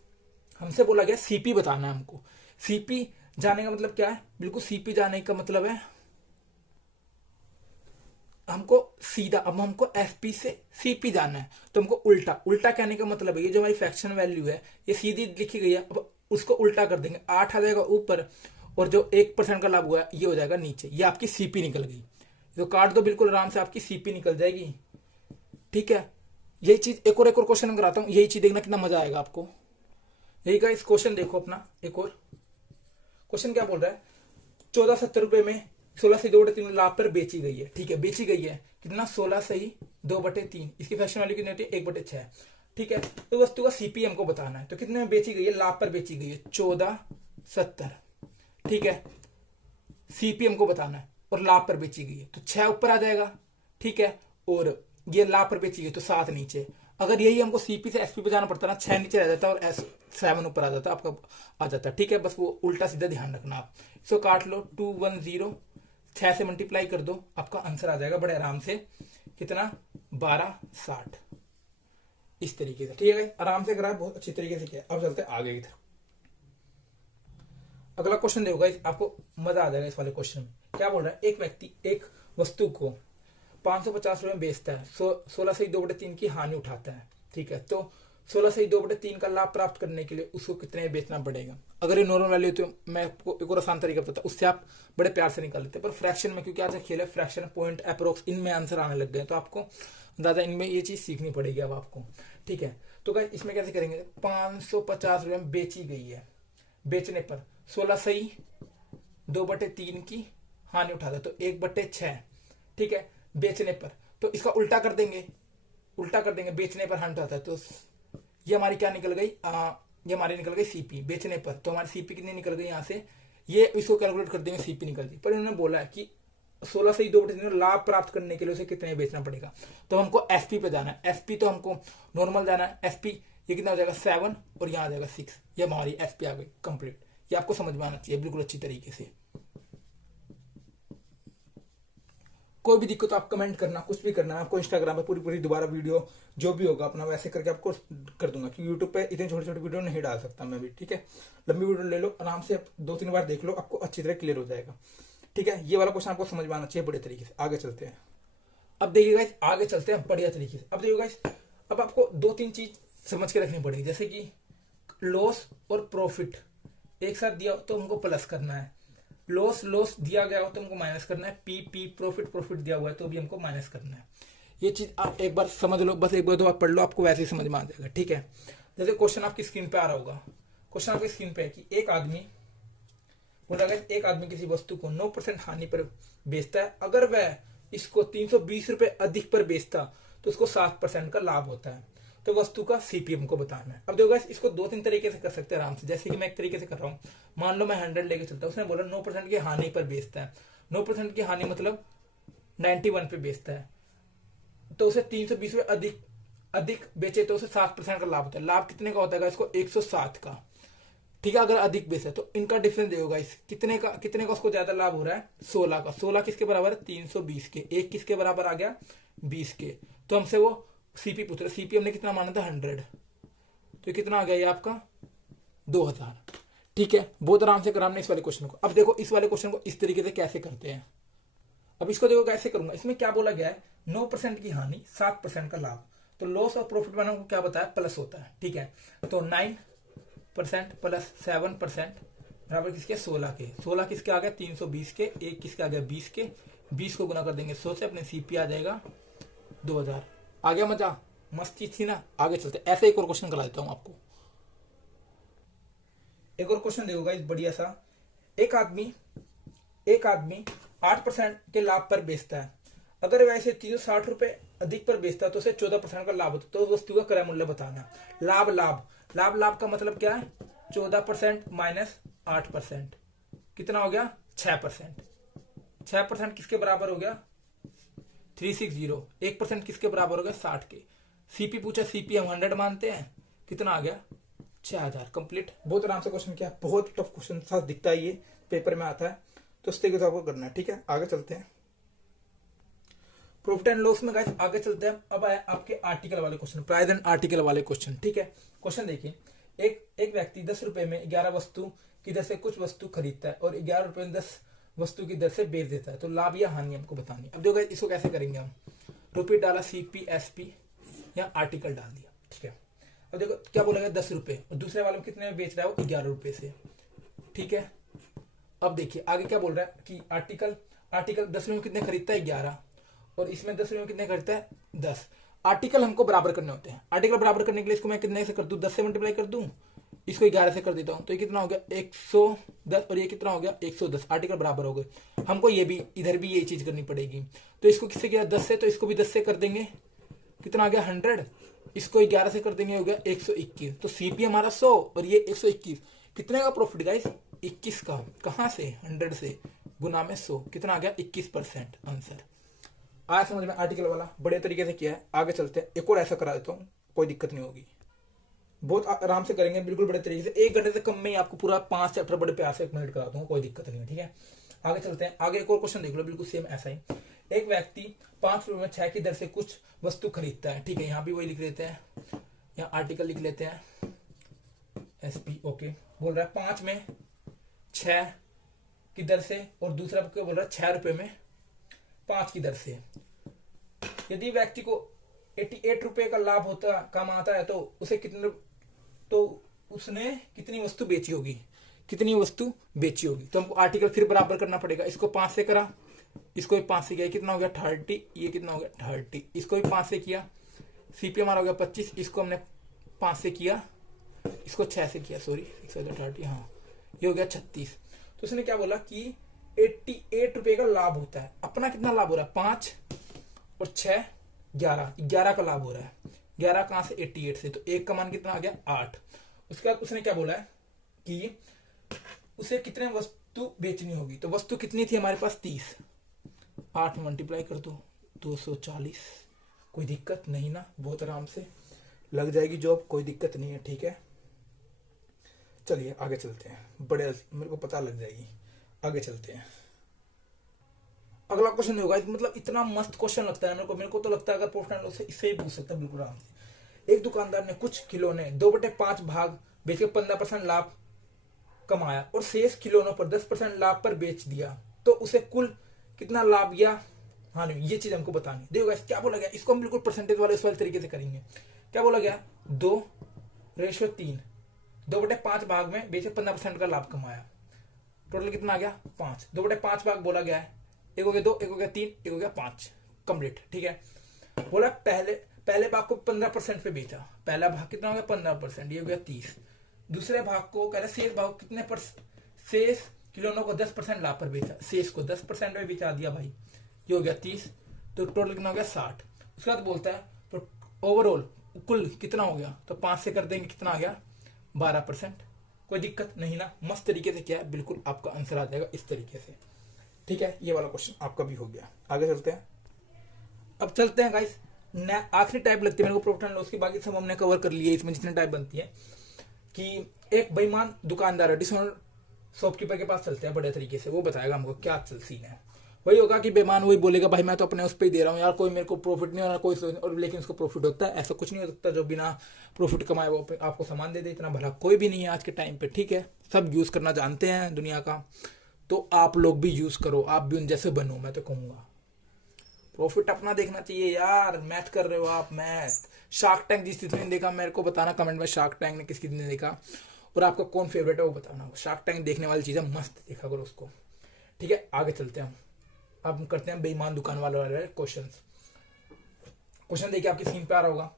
हमसे बोला गया सीपी बताना है हमको। सीपी जाने का मतलब क्या है, बिल्कुल सीपी जाने का मतलब है हमको सीधा, अब हमको एफपी से सीपी जाना है, तो हमको उल्टा, उल्टा कहने का मतलब है ये जो हमारी फ्रैक्शन वैल्यू है ये सीधी लिखी गई है, अब उसको उल्टा कर देंगे, 8 आ जाएगा ऊपर, और जो 1% का लाभ हुआ है ये हो जाएगा नीचे, ये आपकी सीपी निकल गई। तो काट दो बिल्कुल आराम से, आपकी सीपी निकल जाएगी, ठीक है। यही चीज एक और क्वेश्चन कराता हूं, यही चीज देखना कितना मजा आएगा आपको। यही का इस क्वेश्चन देखो अपना, एक और क्वेश्चन क्या बोल रहा है, 1470 रुपए में 16 से 2/3 लाभ पर बेची गई है, ठीक है। बेची गई है कितना, 16 से ही 2/3, इसकी फ्रैक्शन वैल्यू कितनी होती है, 1/6, ठीक है। तो वस्तु का सीपी हमको बताना है, तो कितने में बेची गई है, लाभ पर बेची गई है 1470, ठीक है। सीपी हमको बताना है और लाभ पर बेची गई है, तो 6 ऊपर आ जाएगा, ठीक है, और ये लाभ पर बेची गई तो 7 नीचे। अगर यही हमको सीपी से एसपी पे जाना पड़ता ना, 6 नीचे रह जाता और 7 ऊपर आ जाता, आपका आ जाता, ठीक है। बस वो उल्टा सीधा ध्यान रखना आप। इसको काट लो, 210, 6 से मल्टीप्लाई कर दो, आपका आंसर आ जाएगा बड़े आराम से, कितना, 1260, इस तरीके से, ठीक है। आराम से करा, बहुत अच्छी तरीके से किया। अब चलते आगे की तरफ। अगला क्वेश्चन देखोगा, आपको मजा आ जाएगा इस वाले क्वेश्चन में। क्या बोल रहा है, एक व्यक्ति एक वस्तु को 550 रुपए में बेचता है, 16 से 2/3 की हानि उठाता है, ठीक है। तो 16 से 2/3 का लाभ प्राप्त करने के लिए उसको कितने में बेचना पड़ेगा। अगर ये नॉर्मल वैल्यू तो मैं आपको एक और आसान तरीका बताता, उससे आप बड़े प्यार से निकाल लेते, पर फ्रैक्शन में क्योंकि आज खेल है, फ्रैक्शन, पॉइंट, अप्रोक्स, इनमें आंसर आने लग गए, तो आपको दादा इनमें ये चीज सीखनी पड़ेगी अब आपको, ठीक है। तो गाइस इसमें कैसे करेंगे, 550 रुपए में बेची गई है, बेचने पर 16 से 2/3 की हानि उठाता है, तो 1/6, ठीक है, बेचने पर। तो इसका उल्टा कर देंगे, उल्टा कर देंगे, बेचने पर हंट आता है। तो ये हमारी क्या निकल गई, ये हमारी निकल गई सीपी बेचने पर। तो हमारी सीपी कितनी निकल गई यहाँ से, ये इसको कैलकुलेट कर देंगे, सीपी निकल गई। पर इन्होंने बोला है कि 16 से 2/3 लाभ प्राप्त करने के लिए उसे कितने बेचना पड़ेगा। तो हमको एसपी पे जाना है, एसपी तो हमको नॉर्मल जाना है। एसपी ये कितना हो जाएगा 7 और यहाँ आ जाएगा 6, ये हमारी एसपी आ गई कंप्लीट। ये आपको समझ में आना चाहिए बिल्कुल अच्छी तरीके से। कोई भी दिक्कत तो आप कमेंट करना, कुछ भी करना, आपको इंस्टाग्राम पे पूरी दोबारा वीडियो जो भी होगा अपना वैसे करके आपको कर दूंगा, क्योंकि यूट्यूब पे इतनी छोटी छोटी वीडियो नहीं डाल सकता मैं भी, ठीक है। लंबी वीडियो ले लो, आराम से 2-3 बार देख लो, आपको अच्छी तरह क्लियर हो जाएगा, ठीक है। ये वाला क्वेश्चन आपको समझ में आना चाहिए बड़े तरीके से। आगे चलते हैं, अब देखिए गाइस, आगे चलते हैं बढ़िया तरीके से। अब देखिए गाइस, अब आपको 2-3 चीज समझ के रखनी पड़ेगी, जैसे कि लॉस और प्रॉफिट एक साथ दिया तो हमको प्लस करना है, लॉस दिया गया हो तो हमको माइनस करना है, पी प्रॉफिट दिया हुआ है तो भी हमको माइनस करना है। ये चीज आप एक बार समझ लो, बस एक बार 2 बार पढ़ लो, आपको वैसे ही समझ में आ जाएगा, ठीक है। जैसे क्वेश्चन आपकी स्क्रीन पे आ रहा होगा, क्वेश्चन आपकी स्क्रीन पे है कि एक आदमी बोला गया, एक आदमी किसी वस्तु को 9% हानि पर बेचता है, अगर वह इसको 320 रुपए अधिक पर बेचता तो उसको 7% का लाभ होता है। तो वस्तु का सीपीएम को बताना है। अब देखो गाइस, इसको 2-3 तरीके से कर सकते हैं आराम से, जैसे कि मैं एक तरीके से कर रहा हूँ। मान लो मैं 100 लेके चलता हूँ, उसने बोला 9% की हानि पर बेचता है, 9% की हानि मतलब 91 पे बेचता है, तो उसे 320 रुपए अधिक बेचे तो उसे 7% का लाभ होता है। लाभ कितने का होता है इसको, 107 का, ठीक है। अगर अधिक बेचे तो इनका डिफरेंस देखोगा इस कितने का उसको ज्यादा लाभ हो रहा है, 16 का। 16 किसके बराबर है, 320 के। एक किसके बराबर आ गया, 20 के। तो हमसे वो सीपी पूछ रहे, सीपी हमने कितना माना था 100, तो कितना आ गया ये आपका 2000, ठीक है। बहुत आराम से करा हमने इस वाले क्वेश्चन को। अब देखो इस वाले क्वेश्चन को इस तरीके से कैसे करते हैं। अब इसको देखो कैसे करूंगा, इसमें क्या बोला गया है, 9% की हानि 7% का लाभ। तो लॉस और प्रॉफिट वालों को क्या बताया, प्लस होता है, ठीक है। तो 9% प्लस 7% बराबर किसके, 16 के। 16 किसके आ गया, 320 के। एक किसके आ गया, 20 के। 20 को गुना कर देंगे 100 से, अपने सीपी आ जाएगा 2000। आ गया मजा, मस्त चीज थी ना। आगे चलते, ऐसे एक और क्वेश्चन करा देता हूं आपको। एक और क्वेश्चन देखो गाइस बढ़िया सा। एक आदमी 8% के लाभ पर बेचता है, अगर वैसे 360 रुपए अधिक पर बेचता है तो उसे 14% का लाभ होता है। तो वस्तु का क्रय मूल्य बताना। लाभ का मतलब क्या है, 14% माइनस 8%, कितना हो गया 6%। 6% किसके बराबर हो गया, 360। 1% किसके बराबर हो गया, 60 के। सीपी पूछा, सीपी हम 100 मानते हैं, कितना आ गया 6000, कंप्लीट। बहुत आराम से क्वेश्चन किया, बहुत टफ क्वेश्चन सा दिखता है, ये पेपर में आता है, तो इस तरीके से आपको करना है, ठीक है। आगे चलते हैं प्रॉफिट एंड लॉस में गाइस, आगे चलते हैं। अब आया आपके आर्टिकल वाले क्वेश्चन, प्राइस एंड आर्टिकल वाले क्वेश्चन, ठीक है। क्वेश्चन देखिए, एक व्यक्ति 10 रुपए में 11 वस्तु की दर से कुछ वस्तु खरीदता है और 11 रुपए में 10 वस्तु की दर से बेच देता है, तो लाभ या हानि हमको बतानी है। अब देखो इसको कैसे करेंगे हम, प्रॉफिट डाला, सीपी एसपी या आर्टिकल डाल दिया, ठीक है। अब देखो क्या बोलेगा, 10 रुपए, और दूसरे वाले में कितने में बेच रहा है, वो 11 रुपए से, ठीक है। अब देखिए आगे क्या बोल रहा है कि आर्टिकल 10 रुपए में कितने खरीदता है, 11, और इसमें 10 रुपए में कितने खरीदता है, 10। आर्टिकल हमको बराबर करने होते हैं। आर्टिकल बराबर करने के लिए इसको मैं कितने से कर दूं, 10 से मल्टीप्लाई कर दूं, इसको 11 से कर देता हूं, तो ये कितना हो गया 110, और ये कितना हो गया 110। आर्टिकल बराबर हो गए। हमको ये भी इधर भी ये चीज करनी पड़ेगी, तो इसको किससे किया, 10 से, तो इसको भी 10 से कर देंगे, कितना आ गया 100। इसको 11 से कर देंगे, हो गया 121। तो सीपी हमारा 100 और ये 121। कितने का प्रॉफिट गाइस, 21 का। कहां से, 100 से, गुना में 100, कितना आ गया 21% आंसर। आया समझ में, आर्टिकल वाला बड़े तरीके से किया है। आगे चलते हैं, एक और ऐसा करा देता हूँ, कोई दिक्कत नहीं होगी, बहुत आराम से करेंगे, बिल्कुल बड़े तरीके से। 1 घंटे से कम में ही आपको पूरा 5 चैप्टर बड़े प्यार से 1 मिनट करा दूंगा, कोई दिक्कत नहीं है, ठीक है। आगे चलते हैं, आगे एक और क्वेश्चन देख लो, बिल्कुल सेम ऐसा ही। एक व्यक्ति 5 रुपए में 6 की दर से कुछ वस्तु खरीदता है, ठीक है। यहाँ भी वही लिख लेते हैं, यहाँ आर्टिकल लिख लेते हैं, एसपी, ओके। बोल रहा है 5 में 6 की दर से, और दूसरा बोल रहा है 6 रुपए में 5 की दर से। यदि व्यक्ति को 88 रुपए का लाभ होता कमाता है, तो उसे उसने कितनी वस्तु बेची होगी, तो हमको आर्टिकल फिर बराबर करना पड़ेगा। इसको 5 से करा, इसको भी 5 से किया, कितना हो गया 30, ये कितना हो गया 30, इसको भी 5 से किया, सीपी हमारा हो गया 25, इसको हमने 5 से किया, इसको 6 से किया, सॉरी 30, हाँ, ये हो गया 36। तो उसने क्या बोला कि 88 रुपए का लाभ होता है। अपना कितना लाभ हो रहा है 5, और 6 11, 11 का लाभ हो रहा है। 11 कहां से? 88 से। तो एक का मान कितना आ गया? 8। उसके बाद उसने क्या बोला है कि उसे कितने वस्तु बेचनी होगी। तो वस्तु कितनी थी हमारे पास? 30। 8 मल्टीप्लाई कर दो 240। कोई दिक्कत नहीं ना, बहुत आराम से लग जाएगी जॉब, कोई दिक्कत नहीं है। ठीक है, चलिए आगे चलते हैं। बड़े मेरे को पता लग जाएगी, आगे चलते हैं। अगला क्वेश्चन होगा, मतलब इतना मस्त क्वेश्चन लगता है मेरे को तो लगता है अगर प्रोफेशनल से इससे ही पूछ सकता है बिल्कुल आराम से। एक दुकानदार ने कुछ खिलौने 2/5 भाग बेचकर 15% लाभ कमाया और शेष खिलौनों पर 10% लाभ पर बेच दिया, तो उसे कुल कितना लाभ या हानि? ये चीज हमको बतानी। देखो क्या बोला गया, इसको हम बिल्कुल परसेंटेज वाले उस वाले तरीके से करेंगे। क्या बोला गया? 2:3, 2/5 भाग में बेचे 15% का लाभ कमाया। टोटल कितना आ गया? 5। 2/5 भाग बोला गया है, एक हो गया 2, एक हो गया 3, एक हो गया 5, कंप्लीट। ठीक है, बोला पहले भाग को 15% पे बेचा। पहला भाग कितना हो गया? 15%, ये हो गया 30। दूसरे भाग को कह रहे शेष भाग कितने पर? शेष खिलौनों को 10% लाभ पर बेचा। शेष को 10% में बेचा दिया भाई, ये हो गया 30। तो टोटल कितना हो गया? 60। उसके बाद बोलता है तो ओवरऑल कुल कितना हो गया? तो 5 से कर देंगे, कितना आ गया? 12%। कोई दिक्कत नहीं ना, मस्त तरीके से किया है, बिल्कुल आपका आंसर आ जाएगा इस तरीके से। ठीक है, ये वाला क्वेश्चन आपका भी हो गया। आगे चलते हैं। अब चलते हैं गाइस, आखिरी टाइप लगती है मेरे को प्रोफिट एंड लॉस की, बाकी सब हमने कवर कर लिए इसमें जितने टाइप बनती है। कि एक बेईमान दुकानदार है, डिसऑनर शॉपकीपर के पास चलते हैं बड़े तरीके से, वो बताएगा हमको क्या चल सीन है। वही होगा कि बेईमान वही बोलेगा भाई मैं तो अपने उस पर ही दे रहा हूँ यार, कोई मेरे को प्रॉफिट नहीं हो रहा, कोई और लेकिन उसको प्रॉफिट होता है। ऐसा कुछ नहीं हो सकता जो बिना प्रॉफिट कमाए वो आपको सामान दे दे, इतना भला कोई भी नहीं है आज के टाइम पे। ठीक है, सब यूज करना जानते हैं दुनिया का, तो आप लोग भी यूज करो, आप भी उन जैसे बनो। मैं तो कहूंगा प्रॉफिट अपना देखना चाहिए यार। मैथ कर रहे हो आप, मैथ। शार्क टैंक जिस किसी ने देखा मेरे को बताना कमेंट में, शार्क टैंक ने किस ने देखा और आपका कौन फेवरेट है वो बताना। शार्क टैंक देखने वाली चीज है, मस्त देखा करो उसको। ठीक है, आगे चलते हैं। अब हम करते हैं बेईमान दुकान वाले क्वेश्चन। क्वेश्चन देखिए आपकी स्क्रीन पे आ रहा होगा।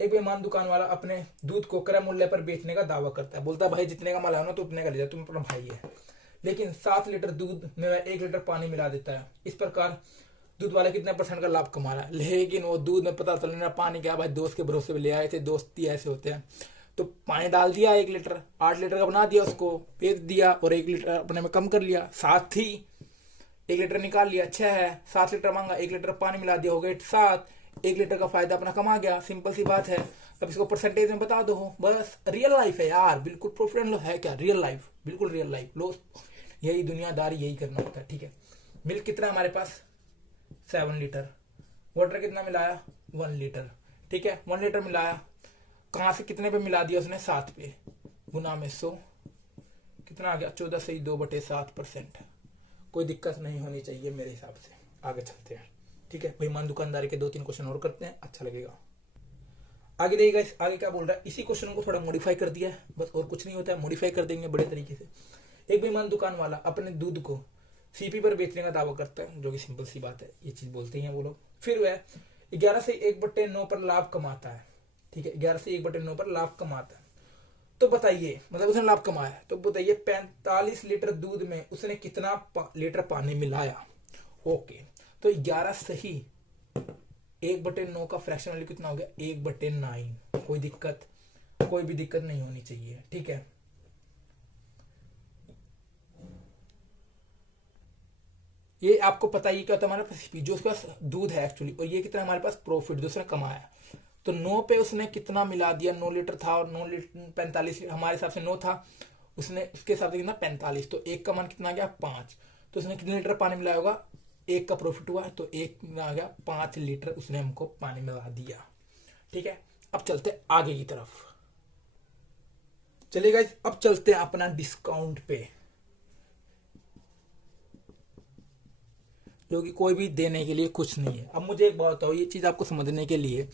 एक बेईमान दुकान वाला अपने दूध को क्रय मूल्य पर बेचने का दावा करता है। बोलता है भाई जितने का माल है ना तो उतने का ले जा, तुम अपना भाई है। लेकिन 7 लीटर दूध में 1 लीटर पानी मिला देता है। इस प्रकार दूध वाले कितने % का लाभ कमा रहा है। लेकिन वो दूध में पता चल रहा पानी क्या, भाई दोस्त के भरोसे पे ले आए थे, दोस्ती ऐसे होते हैं। तो पानी डाल दिया 1 लीटर, 8 लीटर का बना दिया, उसको बेच दिया और 1 लीटर अपने में कम कर लिया। साथ ही 1 लीटर निकाल लिया, 6 है, 7 लीटर मांगा, 1 लीटर पानी मिला दिया, हो गए 7। 1 लीटर का फायदा अपना कमा गया, सिंपल सी बात है। अब इसको परसेंटेज में बता दो, बस रियल लाइफ है यार, बिल्कुल प्रॉफिट एंड लॉस है क्या, रियल लाइफ, बिल्कुल रियल लाइफ। लॉस यही दुनियादारी यही करना होता है। ठीक है, मिल्क कितना हमारे पास? 7 लीटर। वाटर कितना मिलाया? 1 लीटर। ठीक है, 1 लीटर मिलाया, कहां से कितने पे मिला दिया उसने? 7 पे, गुना में 100, कितना आ गया? 14 से 2/7%। कोई दिक्कत नहीं होनी चाहिए मेरे हिसाब से। आगे चलते हैं। ठीक है, बेईमान दुकानदारी के 2-3 क्वेश्चन और करते हैं, अच्छा लगेगा। आगे देखिएगा, आगे क्या बोल रहा है। इसी क्वेश्चन को थोड़ा मॉडिफाई कर दिया है, बस और कुछ नहीं होता है, मॉडिफाई कर देंगे बड़े तरीके से। एक बेईमान दुकान वाला अपने दूध को सीपी पर बेचने का दावा करता है, जो कि सिंपल सी बात है, ये चीज बोलते हैं वो लोग। फिर वह 11 से 1/9 पर लाभ कमाता है। ठीक है, 11 से 1/9 पर लाभ कमाता है। तो बताइए, मतलब उसने लाभ कमाया है, तो बताइए 45 लीटर दूध में उसने कितना लीटर पानी मिलाया। ओके, तो 11 सही 1/9 का फ्रैक्शन वैल्यू कितना हो गया? 1/9। कोई भी दिक्कत नहीं होनी चाहिए। ठीक है, ये आपको पता ही क्या होता है हमारे पास, जो उसके पास दूध है एक्चुअली, और ये कितना हमारे पास प्रॉफिट जो उसने कमाया। तो 9 पे उसने कितना मिला दिया? 9 लीटर था और 9 लीटर 45, हमारे हिसाब से 9 था, उसने उसके हिसाब से कितना? 45। तो 1 का मान कितना आ गया? 5। तो उसने कितने लीटर पानी मिलाया होगा? 1 का प्रॉफिट हुआ, तो 1 आ गया 5 लीटर उसने हमको पानी मिला दिया। ठीक है, अब चलते आगे की तरफ। चलिए गाइस, अब चलते हैं अपना डिस्काउंट पे, जो कि कोई भी देने के लिए कुछ नहीं है। अब मुझे एक बात बताओ, ये चीज आपको समझने के लिए,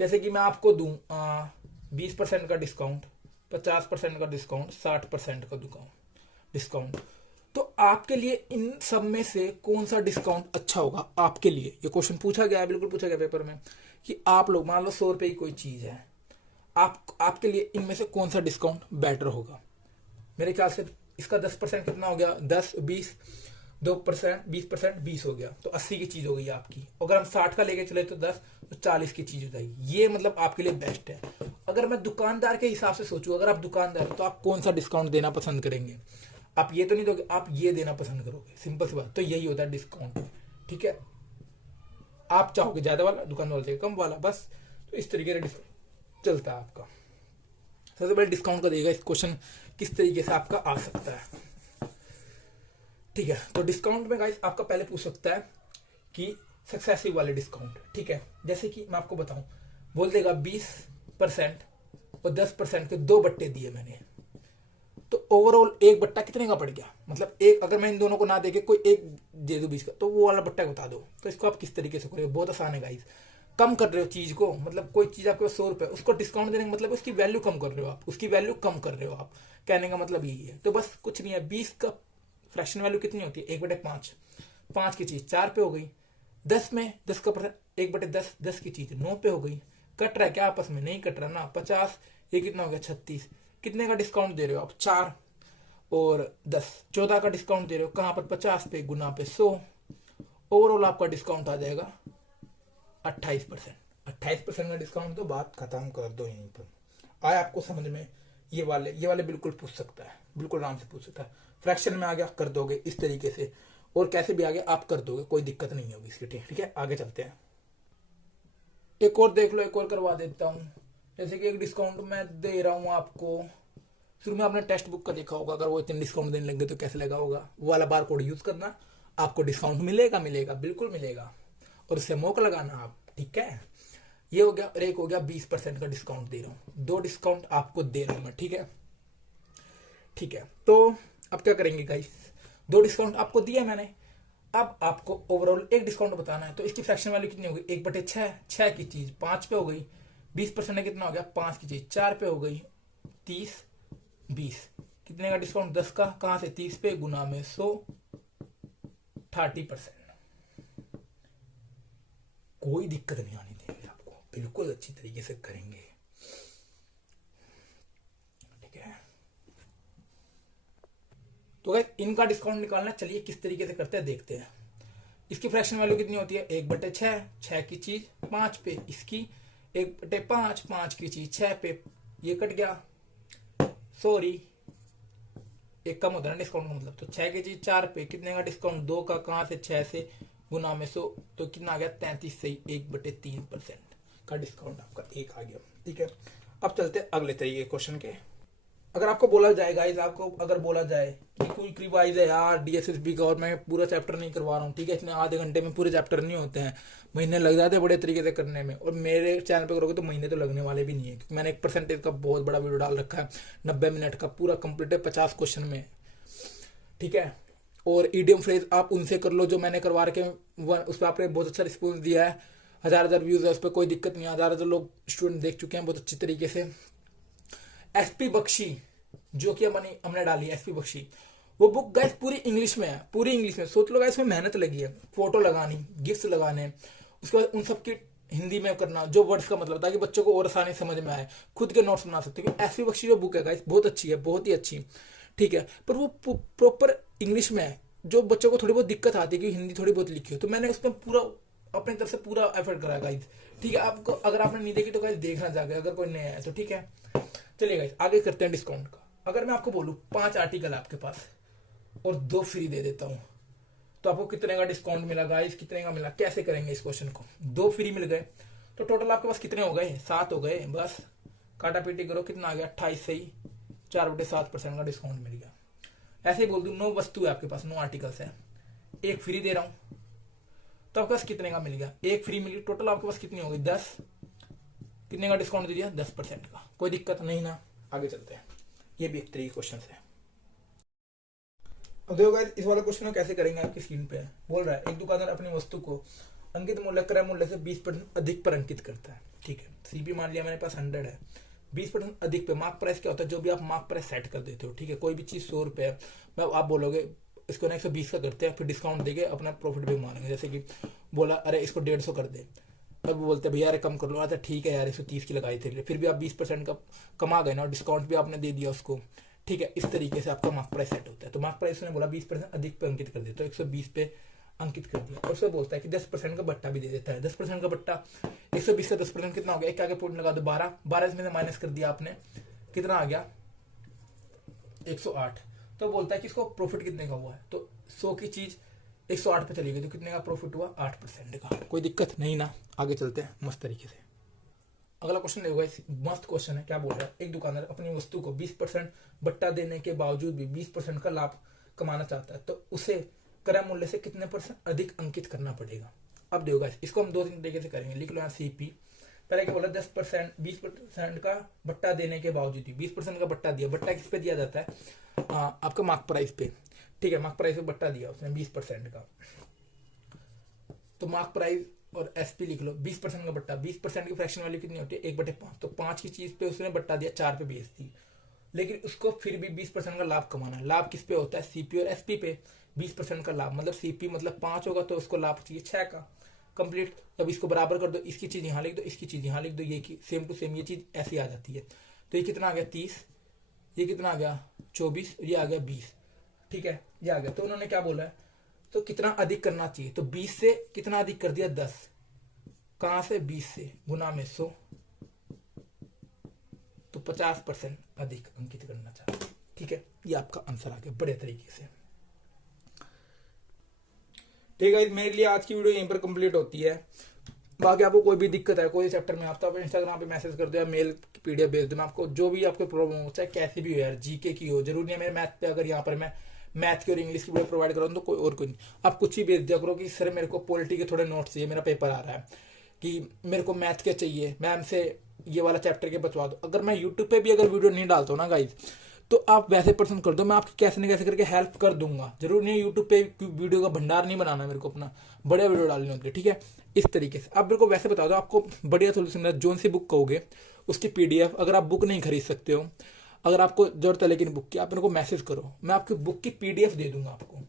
जैसे कि मैं आपको दूं 20% का डिस्काउंट, 50% का डिस्काउंट, 60% का डिस्काउंट, तो आपके लिए इन सब में से कौन सा डिस्काउंट अच्छा होगा आपके लिए? ये क्वेश्चन पूछा गया है, बिल्कुल पूछा गया पेपर में, कि आप लोग मान लो 100 रुपए की कोई चीज है, आपके लिए इनमें से कौन सा डिस्काउंट बेटर होगा? मेरे ख्याल से इसका 10% कितना हो गया? 10, 20, 2%, 20%, 20 हो गया तो 80 की चीज हो गई आपकी। अगर हम 60 का लेके चले तो 10, तो 40 की चीज हो जाएगी। ये मतलब आपके लिए बेस्ट है। अगर मैं दुकानदार के हिसाब से सोचूं, अगर आप दुकानदार हो तो आप कौन सा डिस्काउंट देना पसंद करेंगे? आप ये तो नहीं दोगे, आप ये देना पसंद करोगे, सिंपल सी बात। तो यही होता है डिस्काउंट, ठीक है। आप चाहोगे ज्यादा वाला, दुकान वाला चाहिए कम वाला, बस। तो इस तरीके से डिस्काउंट चलता है आपका। सबसे पहले डिस्काउंट का देगा इस क्वेश्चन किस तरीके से आपका आ सकता है, ठीक है। तो डिस्काउंट में गाइस आपका पहले पूछ सकता है कि सक्सेसिव वाले डिस्काउंट, ठीक है। जैसे कि मैं आपको बताऊं, बोल देगा 20% और 10% के 2 बट्टे दिए मैंने, तो ओवरऑल एक बट्टा कितने का पड़ गया? मतलब एक, अगर मैं इन दोनों को ना देके कोई एक दे दूं 20 का, तो वो वाला बट्टा बता दो। तो इसको आप किस तरीके से करोगे? बहुत आसान है गाइस। कम कर रहे हो चीज को, मतलब कोई चीज आपके पास 100 रुपए, उसको डिस्काउंट देने का मतलब उसकी वैल्यू कम कर रहे हो आप, उसकी वैल्यू कम कर रहे हो आप, कहने का मतलब यही है। तो बस कुछ नहीं है। 20 का फ्रैक्शन वैल्यू कितनी होती है? 1/5। 5 की चीज 4 पे हो गई। 10 में 10 का परसेंट 1/10, 10 की चीज 9 पे हो गई। कट रहा है क्या आपस में? नहीं कट रहा ना। 50, ये कितना हो गया? 36। कितने का डिस्काउंट दे रहे हो आप? 4 और 10, 14 का डिस्काउंट दे रहे हो। कहां पर? 50 पे गुना पे 100। ओवरऑल आपका डिस्काउंट आ जाएगा 28%। 28% का डिस्काउंट, तो बात खत्म कर दो यहीं पर। आया आपको समझ में? ये वाले बिल्कुल पूछ सकता है, बिल्कुल आराम से पूछ सकता है। फ्रैक्शन में आ गया, कर दोगे इस तरीके से, और कैसे भी आ गया आप कर दोगे, कोई दिक्कत नहीं होगी इसकी, ठीक है। आगे चलते हैं। एक और देख लो, एक और करवा देता हूं। जैसे कि एक डिस्काउंट मैं दे रहा हूं आपको। शुरू में आपने टेक्स्ट बुक का देखा होगा, अगर वो इतने डिस्काउंट देने लगे तो कैसे लगा होगा। वो वाला बार कोड यूज करना, आपको डिस्काउंट मिलेगा, बिल्कुल मिलेगा, और उससे मोक लगाना आप, ठीक है। ये हो गया। और एक हो गया 20% का डिस्काउंट दे रहा हूं। 2 डिस्काउंट आपको दे रहा हूं मैं, ठीक है, ठीक है। तो अब क्या करेंगे गाइस? 2 डिस्काउंट आपको दिया मैंने, अब आपको ओवरऑल एक डिस्काउंट बताना है। तो इसकी फ्रैक्शन वैल्यू कितनी होगी? 1/6। 6 की चीज 5 पे हो गई। 20% है कितना हो गया? 5 की चीज 4 पे हो गई। 30, 20। कितने का डिस्काउंट? 10 का। कहां से? 30 पे गुना में 100, 30%। कोई दिक्कत नहीं आनी देंगे आपको, बिल्कुल अच्छी तरीके से करेंगे, ठीक है। तो गाइस इनका डिस्काउंट निकालना, चलिए किस तरीके से करते हैं देखते हैं। इसकी फ्रैक्शन वैल्यू कितनी होती है? 1/6। 6 की चीज 5 पे, इसकी 1/5। 5 की चीज 6 पे, ये कट गया, सॉरी, एक कम होता है ना डिस्काउंट का मतलब। तो 6 की चीज 4 पे, कितने का डिस्काउंट? 2 का। कहां से? 6 से गुना में 100, तो कितना आ गया? 33 से 1/3% का डिस्काउंट आपका एक आ गया, ठीक है। अब चलते हैं अगले तरीके क्वेश्चन के। अगर आपको बोला जाए गाइस, आपको अगर बोला जाए कि कोई रिवाइज है यार डीएसएसबी का, और मैं पूरा चैप्टर नहीं करवा रहा हूँ, ठीक है, इसमें आधे घंटे में पूरे चैप्टर नहीं होते हैं, महीने लग जाते हैं बड़े तरीके से करने में, और मेरे चैनल पे करोगे तो महीने तो लगने वाले भी नहीं है, क्योंकि मैंने एक परसेंटेज का बहुत बड़ा वीडियो डाल रखा है, 90 मिनट का पूरा कंप्लीट है, 50 क्वेश्चन में, ठीक है। और ईडियम फ्रेज आप उनसे कर लो जो मैंने करवा रखे, उस पर आपने बहुत अच्छा रिस्पॉन्स दिया है, 1000 व्यूज है उस पर, कोई दिक्कत नहीं है, 1000 लोग स्टूडेंट देख चुके हैं बहुत अच्छी तरीके से। एसपी बख्शी जो कि हमने डाली है, एसपी बख्शी, वो बुक गाइस पूरी इंग्लिश में है, पूरी इंग्लिश में। सोच लो गाइस इसमें मेहनत लगी है, फोटो लगानी, गिफ्ट लगाने, उसके बाद उन सब की हिंदी में करना, जो वर्ड्स का मतलब, ताकि बच्चों को और आसानी समझ में आए, खुद के नोट्स बना सकते हैं। एसपी बख्शी जो बुक है गाइस बहुत अच्छी है, बहुत ही अच्छी, ठीक है, पर वो प्रॉपर इंग्लिश में है, जो बच्चों को थोड़ी बहुत दिक्कत आती है कि हिंदी थोड़ी बहुत लिखी हो, तो मैंने उसमें पूरा अपनी तरफ से पूरा एफर्ट करा गाइस, ठीक है। आपको अगर आपने नहीं देखी तो गाइस देखना जाकर, अगर कोई नया है तो, ठीक है। चलिए गाइस आगे करते हैं डिस्काउंट का। अगर मैं आपको बोलूं 5 आर्टिकल आपके पास और 2 फ्री दे देता हूं, तो आपको कितने का डिस्काउंट मिला गाइस? कितने का मिला? कैसे करेंगे इस क्वेश्चन को? 2 फ्री मिल गए तो टोटल आपके पास कितने हो गए? 7 हो गए, बस काटा पीटी करो, कितना आ गया? 28 से ही 4/7% का डिस्काउंट मिल गया। ऐसे ही बोल दूं 9 वस्तु है आपके पास, 9 आर्टिकल्स है, 1 फ्री दे रहा हूं, तो आपके पास कितने का मिल गया? 1 फ्री मिली, टोटल आपके पास कितनी हो गई? 10। कितने का डिस्काउंट दे दिया? 10% का, कोई दिक्कत नहीं ना। आगे चलते हैं, ये भी एक तरीके क्वेश्चन है। अब देखो गाइस इस वाले क्वेश्चन को कैसे करेंगे, आपकी स्क्रीन पे है, बोल रहा है एक दुकानदार अपनी वस्तु को अंकित मूल्य क्रय मूल्य से 20% अधिक पर अंकित करता है, ठीक है। सीपी मान लिया मेरे पास 100 है, 20% अधिक पे। मार्क प्राइस क्या होता है? जो भी आप मार्क प्राइस सेट कर देते हो, ठीक है। कोई भी चीज 100 रुपए है, मैं आप बोलोगे इसको ना 120 का करते हैं, फिर डिस्काउंट देके अपना प्रॉफिट भी मानेंगे। जैसे कि बोला अरे इसको 150 कर दे, तब वो बोलते भैया अरे कम कर लो, अच्छा ठीक है यार 130 की लगाई थी, फिर भी आप 20% का कमा गए ना, डिस्काउंट भी आपने दे दिया उसको, ठीक है, इस तरीके से आपका मार्क प्राइस सेट होता है। तो मार्क प्राइस ने बोला 20% अधिक पे अंकित कर दिया, तो 120 पे अंकित कर दिया। और उससे बोलता है कि 10% का बट्टा भी दे देता है। 10% का बट्टा 120 का 10% कितना हो गया, एक आगे पॉइंट लगा दो 12 इसमें से माइनस कर दिया आपने, कितना आ गया 108। तो बोलता है कि इसको प्रॉफिट कितने का हुआ है, तो 100 की चीज 108 पे चली गई, तो कितने का प्रॉफिट हुआ 8% का। कोई दिक्कत नहीं ना, आगे चलते हैं मस्त तरीके से। अगला क्वेश्चन देखो गाइस, मस्त क्वेश्चन है। क्या बोल रहा है, एक दुकानदार अपनी वस्तु को 20% बट्टा देने के बावजूद भी 20% का लाभ कमाना चाहता है, तो उसे क्रय मूल्य से कितने % अधिक अंकित करना पड़ेगा। अब देखो गाइस, इसको हम 2-3 तरीके से करेंगे। लिख लो यहाँ सीपी। पहले क्या बोला, 10% 20% का बट्टा देने के बावजूद भी 20% का बट्टा दिया। बट्टा किस पे दिया जाता है, आपका मार्क प्राइस पे। ठीक है, मार्क प्राइस पे बट्टा दिया उसने 20% का, तो मार्क प्राइस और एसपी लिख लो। 20% का बट्टा, 20% की फ्रैक्शन वैल्यू कितनी होती है 1/5, तो 5 की चीज पे उसने बट्टा दिया, 4 पे बेच दी। लेकिन उसको फिर भी 20% का लाभ कमाना है। लाभ किस पे होता है, सीपी और एसपी पे। 20% का लाभ मतलब सीपी मतलब 5 होगा, तो उसको लाभ चाहिए 6 का। कंप्लीट। अब इसको बराबर कर दो, इसकी चीज यहाँ लिख दो, इसकी चीज यहाँ लिख दो, ये सेम टू सेम ये चीज ऐसी आ जाती है। तो ये कितना आ गया 30, ये कितना आ गया 24, ये आ गया 20। ठीक है, ये आ गया। तो उन्होंने क्या बोला है, तो कितना अधिक करना चाहिए, तो 20 से कितना अधिक कर दिया 10। कहां से, 20 से, गुना में 100, तो 50% अधिक अंकित करना चाहिए। ठीक है, ये आपका आंसर आ गया बड़े तरीके से। ठीक है, मेरे लिए आज की वीडियो यहीं पर कंप्लीट होती है। बाकी आपको कोई भी दिक्कत है कोई चैप्टर में, आप तो इंस्टाग्राम पे मैसेज कर दो या मेल पीडीएफ भेज दो, मैं आपको जो भी आपको प्रॉब्लम हो, चाहे कैसी भी हो यार, जीके की हो, जरूरी नहीं है मेरे मैथ पे, अगर यहाँ पर मैं मैथ की और इंग्लिश की वीडियो प्रोवाइड कर रहा हूँ तो कोई और कोई नहीं, आप कुछ ही भेज दिया करो कि सर मेरे को पॉलिटी के थोड़े नोट्स चाहिए, मेरा पेपर आ रहा है, कि मेरे को मैथ के चाहिए, मैम से ये वाला चैप्टर के बतवा दो। अगर मैं यूट्यूब पे भी अगर वीडियो नहीं डालता हूँ ना गाइज, तो आप वैसे पसंद कर दो, मैं आपकी कैसे न कैसे करके हेल्प कर दूंगा। जरूर नहीं यूट्यूब पे वीडियो का भंडार नहीं बनाना मेरे को, अपना बढ़िया वीडियो डालने होते हैं। ठीक है, इस तरीके से आप मेरे को वैसे बता दो, आपको बढ़िया सोल्यूशन है। जोन सी बुक कहोगे उसकी पीडीएफ, अगर आप बुक नहीं खरीद सकते हो, अगर आपको जरूरत है लेकिन बुक की, आप मेरे को मैसेज करो, मैं आपकी बुक की पीडीएफ दे दूंगा आपको।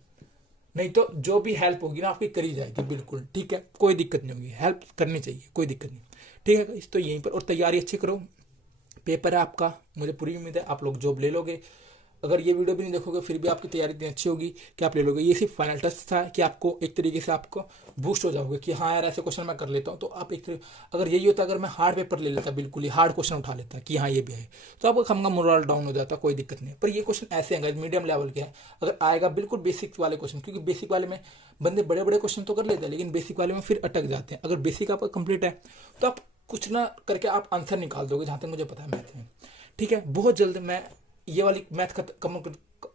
नहीं तो जो भी हेल्प होगी ना आपकी करी जाएगी बिल्कुल। ठीक है, कोई दिक्कत नहीं होगी, हेल्प करनी चाहिए, कोई दिक्कत नहीं। ठीक है, इस तो यहीं पर, और तैयारी अच्छी करो, पेपर है आपका, मुझे पूरी उम्मीद है आप लोग जॉब ले लोगे। अगर ये वीडियो भी नहीं देखोगे फिर भी आपकी तैयारी इतनी अच्छी होगी कि आप ले लोगे। ये सिर्फ फाइनल टेस्ट था कि आपको एक तरीके से आपको बूस्ट हो जाओगे कि हाँ यार ऐसे क्वेश्चन मैं कर लेता हूँ। तो आप एक अगर यही होता, अगर मैं हार्ड पेपर ले लेता, बिल्कुल ही हार्ड क्वेश्चन उठा लेता कि हाँ ये भी है, तो आपको कम का मोरल डाउन हो जाता, कोई दिक्कत नहीं। पर ये क्वेश्चन ऐसे हैं मीडियम लेवल के हैं, अगर आएगा बिल्कुल बेसिक वाले क्वेश्चन, क्योंकि बेसिक वाले में बंदे बड़े बड़े क्वेश्चन तो कर लेते हैं लेकिन बेसिक वाले में फिर अटक जाते हैं। अगर बेसिक आपका कंप्लीट है तो आप कुछ ना करके आप आंसर निकाल दोगे, जहां तक मुझे पता है मैथ में। ठीक है, बहुत जल्द मैं ये वाली मैथ खत्म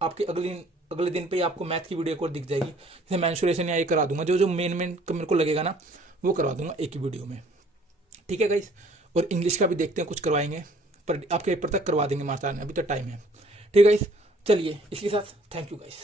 आपके अगले दिन पे आपको मैथ की वीडियो को दिख जाएगी, जैसे मेंसुरेशन या ये करा दूंगा, जो मेन मेरे को लगेगा ना वो करवा दूंगा एक ही वीडियो में। ठीक है गाइस, और इंग्लिश का भी देखते हैं कुछ करवाएंगे, पर आपके पेपर तक करवा देंगे मास्टर ने, अभी तो टाइम है। ठीक है गाइस, चलिए इसके साथ थैंक यू गाइस।